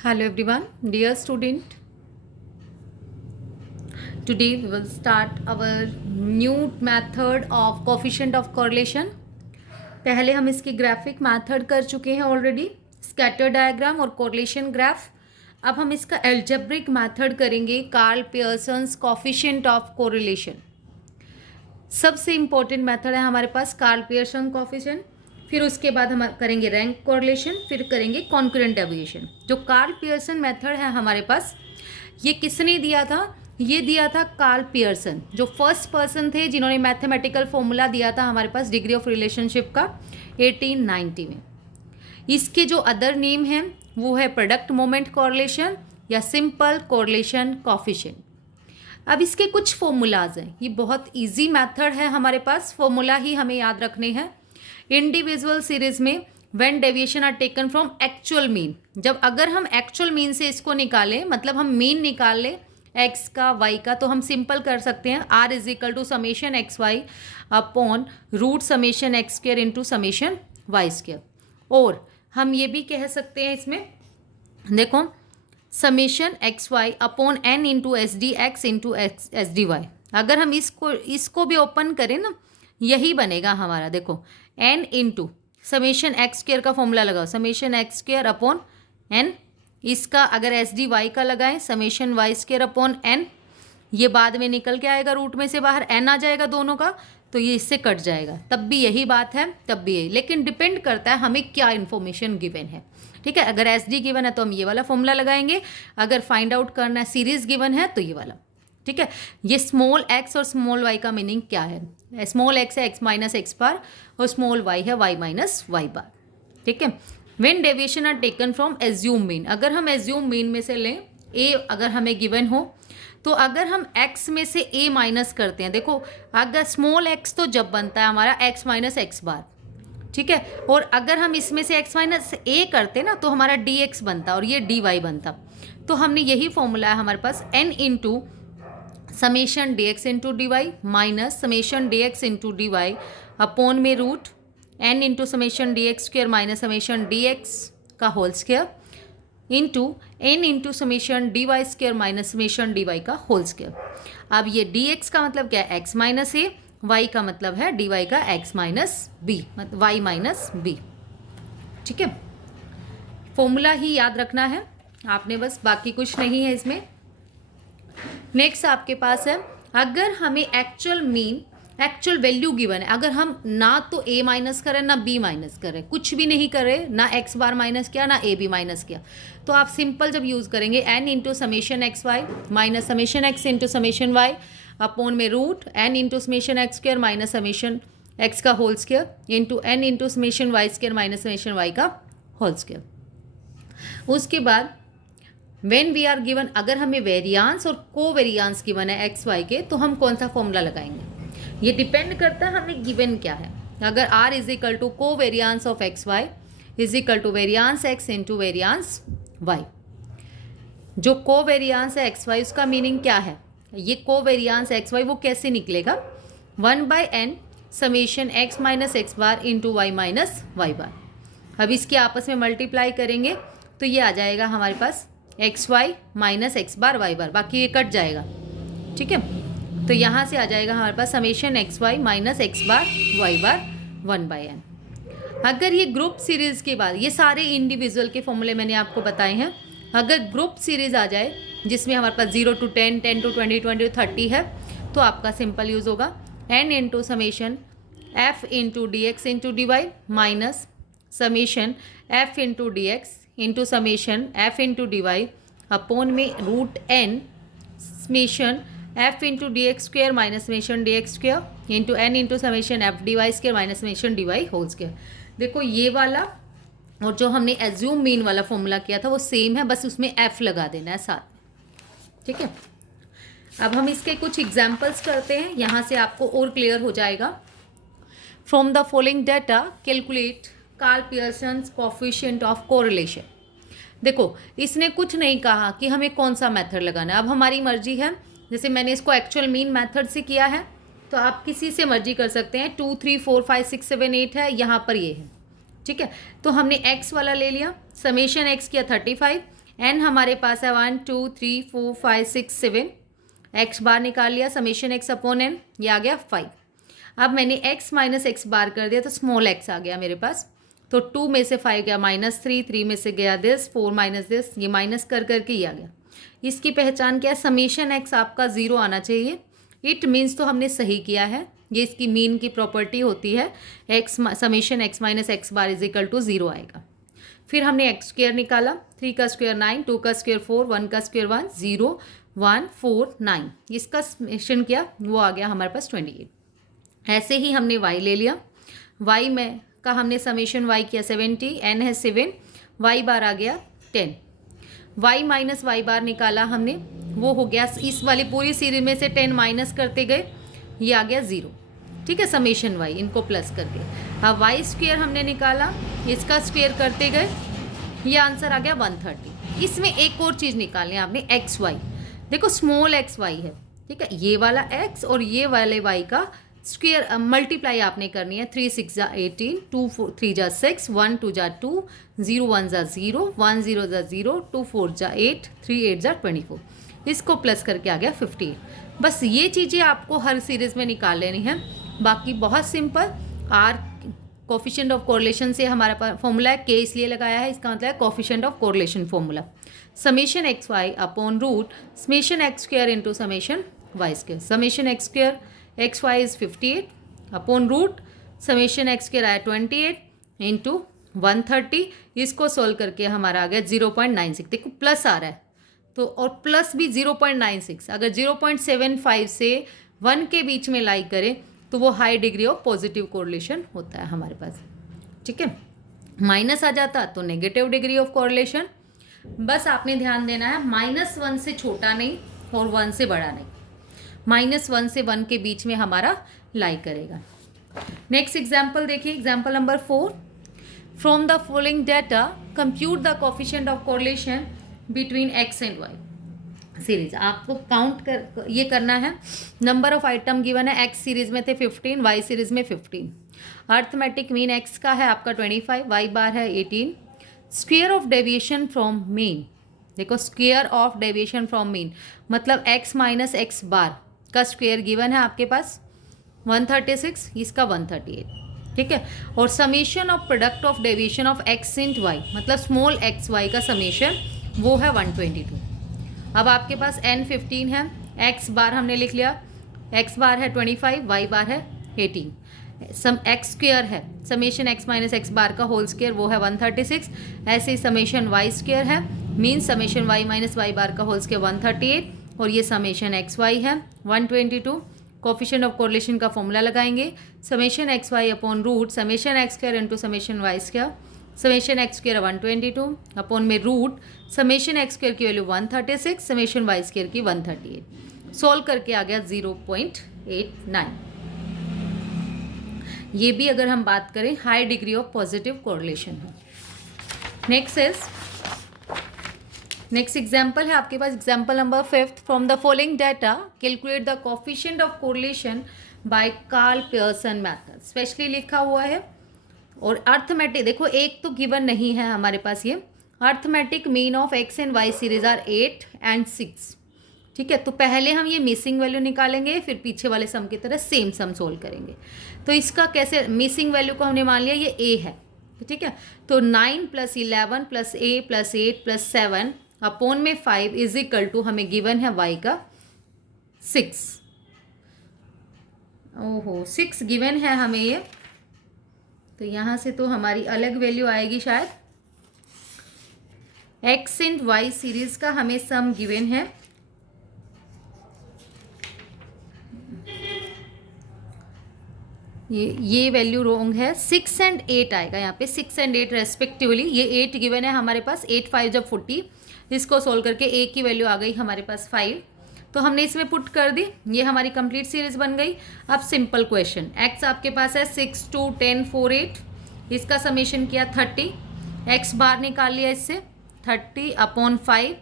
Hello everyone, dear student. Today we will start our new method of coefficient of correlation. पहले हम इसकी graphic method कर चुके हैं ऑलरेडी, स्कैटर डायग्राम और कोरिलेशन ग्राफ. अब हम इसका एल्जेब्रिक मेथड करेंगे, Karl Pearson's coefficient of correlation. सबसे इम्पोर्टेंट मेथड है हमारे पास कार्ल पियर्सन कोफिशिएंट. फिर उसके बाद हम करेंगे रैंक कोरिलेशन, फिर करेंगे कॉन्करेंट डेविएशन. जो कार्ल पियर्सन मेथड है हमारे पास, ये किसने दिया था? ये दिया था कार्ल पियर्सन, जो फर्स्ट पर्सन थे जिन्होंने मैथमेटिकल फॉर्मूला दिया था हमारे पास डिग्री ऑफ रिलेशनशिप का 1890 में. इसके जो अदर नेम हैं वो है प्रोडक्ट मोमेंट कोरिलेशन या सिंपल कोरिलेशन कोफिशिएंट. अब इसके कुछ फॉर्मूलाज हैं. ये बहुत इजी मेथड है, हमारे पास फॉर्मूला ही हमें याद रखने हैं. इंडिविजुअल सीरीज में when deviation are taken from actual mean, जब अगर हम एक्चुअल मीन से इसको निकालें, मतलब हम मीन निकाल लें एक्स का वाई का, तो हम सिंपल कर सकते हैं r is equal to summation x Y upon root summation x square into summation Y square. और हम ये भी कह सकते हैं इसमें, देखो, summation x Y upon n into S D x into S D y. अगर हम इसको भी ओपन करें ना, यही बनेगा हमारा. देखो, n into summation x square का फॉर्मूला लगाओ, summation x square upon n. इसका अगर एस डी वाई का लगाएं, summation Y square upon n. ये बाद में निकल के आएगा, रूट में से बाहर एन आ जाएगा दोनों का, तो ये इससे कट जाएगा. तब भी यही बात है, तब भी यही. लेकिन डिपेंड करता है हमें क्या इन्फॉर्मेशन गिवन है. ठीक है, अगर एस डी गिवन है तो हम ये वाला फॉर्मूला लगाएंगे, अगर फाइंड आउट करना है सीरीज गिवन है तो ये वाला. ठीक है, ये स्मॉल एक्स और स्मॉल वाई का मीनिंग क्या है? स्मॉल एक्स है एक्स माइनस एक्स बार और स्मॉल वाई है वाई माइनस वाई बार. ठीक है, when deviation are taken from assume mean, अगर हम एज्यूम मीन में से लें ए, अगर हमें गिवन हो, तो अगर हम x में से a माइनस करते हैं, देखो अगर स्मॉल x तो जब बनता है हमारा x माइनस एक्स बार. ठीक है, और अगर हम इसमें से x माइनस a करते ना तो हमारा dx बनता और ये dy बनता. तो हमने यही फॉर्मूला है हमारे पास, n into summation D x into D Y minus summation D x into D Y upon में root n into summation D X square minus summation D X का whole square into n into summation D Y square minus summation D Y का whole square. अब ये D X का मतलब क्या है? x minus ए. y का मतलब है डी वाई का x माइनस बी, मतलब y माइनस बी. ठीक है, फॉर्मूला ही याद रखना है आपने, बस बाकी कुछ नहीं है इसमें. नेक्स्ट आपके पास है, अगर हमें actual mean, actual value given है, अगर हम ना तो a माइनस करें ना b माइनस करें, कुछ भी नहीं करें, ना x बार माइनस किया ना a b माइनस किया, तो आप सिंपल जब यूज़ करेंगे n into summation x Y minus summation X into summation Y upon में root n into summation x square minus summation X का whole square into n into summation Y square minus summation Y का whole square. उसके बाद when we are given, अगर हमें variance और को variance given है एक्स वाई के, तो हम कौन सा फॉर्मूला लगाएंगे? ये डिपेंड करता है हमें गिवन क्या है. अगर r is equal to covariance of x y is equal to variance x into variance y. जो को वेरियांस है एक्स वाई, उसका मीनिंग क्या है? ये को वेरियांस एक्स वाई वो कैसे निकलेगा? 1/n summation x minus x bar into Y minus Y bar. अब इसके आपस में मल्टीप्लाई करेंगे तो ये आ जाएगा हमारे पास x Y minus x bar Y बार, बाकी ये कट जाएगा. ठीक है, तो यहाँ से आ जाएगा हमारे पास summation x Y minus x bar Y bar 1/n. अगर ये ग्रुप सीरीज़ के बाद, ये सारे इंडिविजुअल के फॉर्मूले मैंने आपको बताए हैं, अगर ग्रुप सीरीज़ आ जाए जिसमें हमारे पास 0 to 10, 10 to 20, 20 to 30 है, तो आपका सिंपल यूज़ होगा n into summation f into D x into D Y minus summation f into D x into summation f into D Y upon में root n summation f into D X square minus summation D X square into n into summation f D Y square minus summation D Y whole square. देखो ये वाला और जो हमने assume mean वाला formula किया था वो सेम है, बस उसमें f लगा देना है साथ. ठीक है, अब हम इसके कुछ एग्जाम्पल्स करते हैं, यहाँ से आपको और क्लियर हो जाएगा. From the following data calculate Karl Pearson's coefficient of correlation. देखो, इसने कुछ नहीं कहा कि हमें कौन सा मेथड लगाना है, अब हमारी मर्जी है. जैसे मैंने इसको एक्चुअल मीन मेथड से किया है, तो आप किसी से मर्जी कर सकते हैं. 2 3 4 5 6 7 8 है, यहाँ पर ये है. ठीक है, तो हमने x वाला ले लिया, समेशन x किया 35, एन हमारे पास है 1 2 3 4 5 6 7, एक्स बार निकाल लिया, समेशन एक्स अपॉन एन, ये आ गया 5। अब मैंने एक्स माइनस एक्स बार कर दिया तो स्मॉल एक्स आ गया मेरे पास। तो 2 में से 5 गया -3, 3 में से गया दिस, 4 माइनस दिस, ये माइनस कर करके ये आ गया। इसकी पहचान क्या है? समेशन एक्स आपका 0 आना चाहिए। इट मीन्स तो हमने सही किया है, ये इसकी मीन की प्रॉपर्टी होती है। X summation x minus x bar is equal to 0 आएगा। फिर हमने एक्स स्क्वेयर निकाला, 3 का स्क्वेयर 9, 2 का स्क्वेयर 4, 1 का स्क्वेयर 1, 0 1 4 9, इसका समेशन किया वो आ गया हमारे पास 28। ऐसे ही हमने y ले लिया, y में का हमने समेशन y किया 70, n है 7, y बार आ गया 10, y माइनस y बार निकाला हमने, वो हो गया इस वाली पूरी सीरीज में से 10 माइनस करते गए, ये आ गया 0। ठीक है, समेशन y इनको प्लस करके। अब y स्क्वेयर हमने निकाला, इसका स्क्वेयर करते गए, ये आंसर आ गया 130। इसमें एक और चीज़ निकालनी है आपने, एक्स वाई। देखो स्मॉल एक्स वाई है, ठीक है, ये वाला x और ये वाले y का स्क्वेयर मल्टीप्लाई आपने करनी है। 3 6 जा 18, 2 4 3 जा 6, 1 2 जा 2, 0 1 जा 0, 1 0 जा 0, 2 4 जा 8, 3 8 जा 24, इसको प्लस करके आ गया 58। बस ये चीज़ें आपको हर सीरीज़ में निकाल लेनी है, बाकी बहुत simple. R coefficient of correlation से हमारा फॉर्मूला है, के इसलिए लगाया है, इसका मतलब है coefficient of correlation formula, summation x Y upon root summation x square into summation Y square. Summation x square x y is 58 upon root summation x square आया 28 इंटू 130, इसको सोल्व करके हमारा आ गया 0.96। देखो प्लस आ रहा है तो, और प्लस भी 0.96, अगर 0.75 से 1 के बीच में लाई करें तो वो high degree of positive correlation होता है हमारे पास। ठीक है, माइनस आ जाता तो नेगेटिव डिग्री ऑफ कोरिलेशन। बस आपने ध्यान देना है, -1 से छोटा नहीं और 1 से बड़ा नहीं, -1 से 1 के बीच में हमारा लाई करेगा। नेक्स्ट एग्जाम्पल देखिए, example number 4। From the following data compute the coefficient of correlation between x and y series. आपको काउंट कर ये करना है, नंबर ऑफ आइटम गिवन है, एक्स सीरीज में थे 15, वाई सीरीज में 15। अर्थमेटिक मीन एक्स का है आपका 25, वाई बार है 18। Square of deviation from mean, देखो square of deviation from mean मतलब एक्स माइनस एक्स बार का स्क्वेयर गिवन है आपके पास 136, इसका 138। ठीक है, और summation of product of deviation of x into y मतलब स्मॉल एक्स वाई का समेशन वो है 122। अब आपके पास n 15 है, x बार हमने लिख लिया, x बार है 25, y बार है 18। सम x स्क्वेयर है, summation x minus x bar का होल स्क्वेयर वो है 136। ऐसे ही समेशन y स्क्वेयर है, mean summation y minus Y bar का होल स्क्वेयर 138, और ये समेशन एक्स वाई है 122। कोफिशिएंट ऑफ कोरिलेशन का फॉर्मूला लगाएंगे, summation x Y upon root summation x square into summation Y square. Summation x square 122 upon में root summation x square की value 136, summation Y square की 138। Solve करके आ गया 0.89। ये भी अगर हम बात करें high degree of positive correlation है। नेक्स्ट एग्जाम्पल है आपके पास, example number 5। From the following data calculate the coefficient of correlation by Karl Pearson method. Specially लिखा हुआ है, और अर्थमेटिक देखो एक तो गिवन नहीं है हमारे पास, ये arithmetic mean of x and y series are 8 and 6। ठीक है, तो पहले हम ये मिसिंग वैल्यू निकालेंगे, फिर पीछे वाले सम की तरह सेम सम सोल्व करेंगे। तो इसका कैसे, मिसिंग वैल्यू को हमने मान लिया ये a है, ठीक है, तो 9 + 11 + a + 8 + 7 अपॉन में 5 इज इक्वल टू हमें गिवन है y का 6। ओहो 6 गिवन है हमें ये, तो यहाँ से तो हमारी अलग वैल्यू आएगी शायद। एक्स एंड वाई सीरीज का हमें सम गिवन है, ये वैल्यू रॉन्ग है, 6 and 8 आएगा यहाँ पे, 6 and 8 रेस्पेक्टिवली। ये 8 गिवन है हमारे पास, 8 5 जब 40, इसको सोल्व करके a की वैल्यू आ गई हमारे पास 5, तो हमने इसमें पुट कर दी, ये हमारी कंप्लीट सीरीज बन गई। अब सिंपल क्वेश्चन, x आपके पास है 6 2 10 4 8, इसका समेशन किया 30, x बार निकाल लिया इससे 30 अपॉन 5,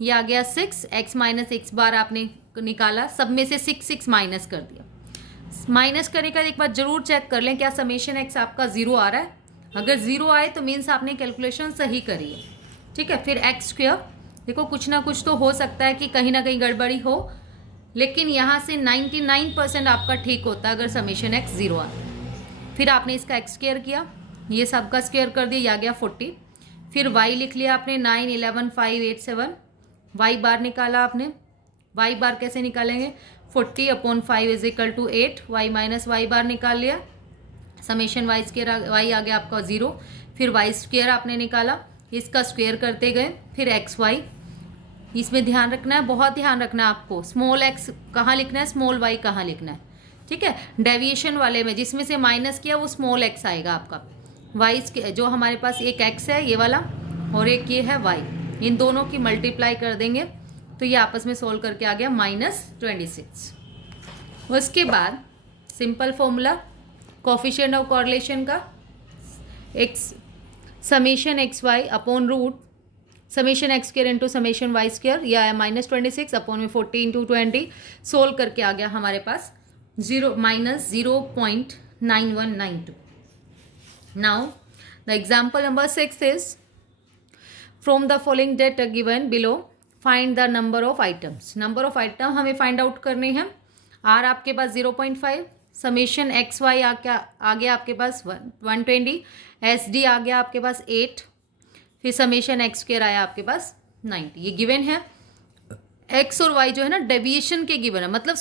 ये आ गया 6, x माइनस एक्स बार आपने निकाला, सब में से 6 माइनस कर दिया। माइनस करने का एक बार जरूर चेक कर लें क्या समेशन x आपका 0 आ रहा है, अगर 0 आए तो मीन्स आपने कैलकुलेशन सही करी है। ठीक है, फिर एक्स स्क्वेयर देखो कुछ ना कुछ तो हो सकता है कि कहीं ना कहीं गड़बड़ी हो, लेकिन यहाँ से 99% आपका ठीक होता है अगर समेशन एक्स 0 आता है। फिर आपने इसका एक्स स्क्वायर किया, ये सबका स्क्वायर कर दिया, ये आ गया 40। फिर वाई लिख लिया आपने 9, 11, 5, 8, 7। वाई बार निकाला आपने। वाई बार कैसे निकालेंगे, 40/5 is equal to 8। Y minus Y bar निकाल लिया, समेशन वाई स्क्वायर वाई आ गया आपका 0। फिर वाई स्क्वायर आपने निकाला, इसका स्क्वायर करते गए, फिर एक्स वाई। इसमें ध्यान रखना है, बहुत ध्यान रखना है आपको, स्मॉल एक्स कहाँ लिखना है, स्मॉल वाई कहाँ लिखना है, ठीक है। डेविएशन वाले में जिसमें से माइनस किया वो स्मॉल एक्स आएगा आपका। वाई जो हमारे पास एक एक्स है ये वाला और एक ये है वाई, इन दोनों की मल्टीप्लाई कर देंगे तो ये आपस में सोल्व करके आ गया -26। उसके बाद simple formula coefficient of correlation का, X summation x Y upon root summation x square into summation Y square, यह आया -26 अपॉन में 40 इंटू 20। सोल्व करके आ गया हमारे पास -0.9192। Now the example number 6 is from the following data given below find the number of items. Number of item हमें find out करने हैं। Are आपके पास 0.5, समेशन एक्स वाई आ गया आपके पास 120, एस डी आ गया आपके पास 8, फिर समेशन एक्स स्क्वायर आया आपके पास 90। ये गिवन है। एक्स और वाई जो है ना डेविएशन के गिवन है, मतलब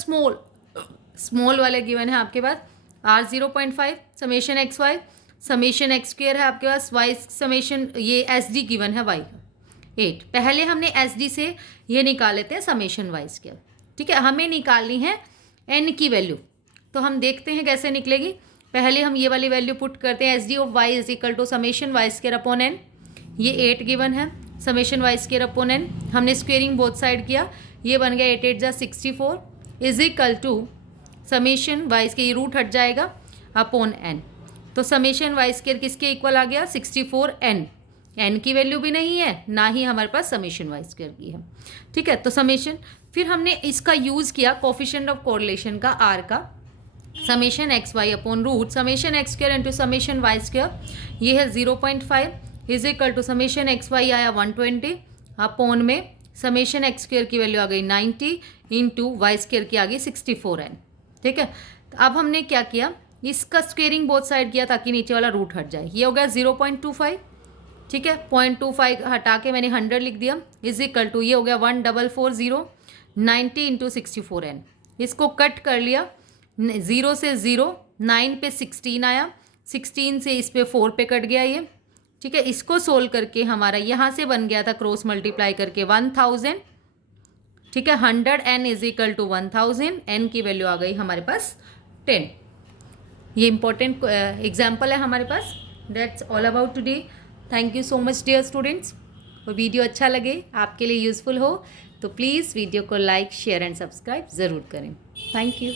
स्मॉल वाले गिवन है आपके पास। R 0.5, summation x Y, summation x square है आपके पास, वाई समेशन ये एस डी गिवन है वाई का 8। पहले हमने एस डी से ये निकाल लेते हैं समेशन वाई स्क्वायर, ठीक है। हमें निकालनी है एन की वैल्यू, तो हम देखते हैं कैसे निकलेगी। पहले हम ये वाली वैल्यू पुट करते हैं, S D of y is equal to summation Y square upon n. ये 8 गिवन है, summation Y square upon n, हमने स्क्वेयरिंग बोथ साइड किया, ये बन गया 8 8 जा 64 is equal to summation Y square, ये रूट हट जाएगा, अपॉन एन। तो समेशन वाई स्क्वायर किसके इक्वल आ गया 64 एन। एन की वैल्यू भी नहीं है, ना ही हमारे पास समेशन वाई स्क्वायर की है, ठीक है। तो समेशन, फिर हमने इसका यूज़ किया कोफिशिएंट ऑफ कोरिलेशन का आर का, summation x Y upon root summation x square into summation Y square, ये है 0.5 is equal to summation x y आया 120 अपॉन में समेशन एक्स स्क्वायर की वैल्यू आ गई 90 इंटू वाई स्क्वायर की आ गई 64 एन, ठीक है। तो अब हमने क्या किया, इसका स्क्वेयरिंग बोथ साइड किया ताकि नीचे वाला रूट हट जाए। ये हो गया 0.25, ठीक है। 0.25 हटा के मैंने 100 लिख दिया इज इक्वल टू, ये हो गया 1440 90 इंटू 64 एन। इसको कट कर लिया, 0 से 0, 9 पे 16 आया, 16 से इस पे 4 पे कट गया ये, ठीक है। इसको सोल्व करके हमारा यहाँ से बन गया था क्रॉस मल्टीप्लाई करके 1000, ठीक है। 100 N is equal to 1000, N की वैल्यू आ गई हमारे पास 10। ये इंपॉर्टेंट एग्जाम्पल है हमारे पास। That's all about today. Thank you so much dear students. और वीडियो अच्छा लगे, आपके लिए यूज़फुल हो तो प्लीज़ वीडियो को लाइक शेयर एंड सब्सक्राइब ज़रूर करें। Thank you.